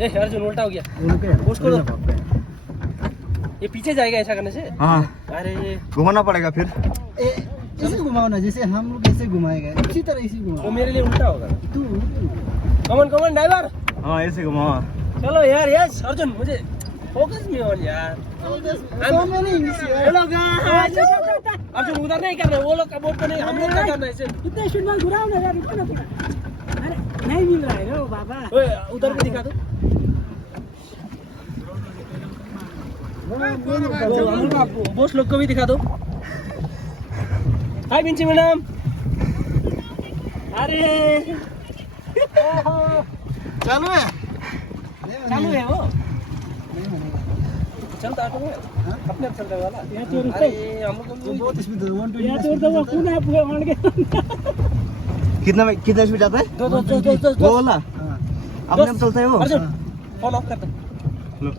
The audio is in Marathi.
ए अर्जुन उल्टा हो गया उसको ये पीछे जाएगा ऐसा करने से। हाँ अरे ये घुमाना पड़ेगा फिर। ऐसे घुमाओ ना जैसे हम लोग ऐसे घुमाएगा इसी तरह इसी वो घुमाओ मेरे लिए उल्टा होगा। तू कमन कमन ड्राइवर हाँ ऐसे घुमाओ। चलो यार यस अर्जुन मुझे फोकस में ऑन यार। हेलो गाइस अर्जुन उधर नहीं करना वो लोग का बोर्ड पे नहीं हम लोग का करना है इसे। इतना स्पीड में घुराओ ना यार रुको ना थोड़ा। अरे नहीं मिल रहा है रे वो बाबा। ओए उधर भी दिखा दो। बॉस लोग को भी दिखा दो। हाय बिंची मैडम। अरे चालू है चालू है वो चलता ऑटो में अपने आप चलता है वाला। या चोर अरे हम लोग वो बहुत स्पीड 120 या चोर तो वो कौन है पूरे मान के। कितना स्पीड जाता है दो वो वाला? हाँ अपने आप चलता है वो? अर्जुन फोन ऑफ कर दो। लो।